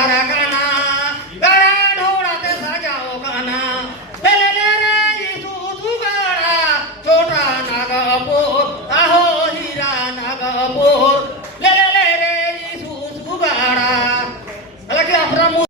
कारखाना गाड़ा ढोड़ाते सजाओ खाना ले रे ईसुजू गाड़ा छोटा नागपुर आहो हीरा नागपुर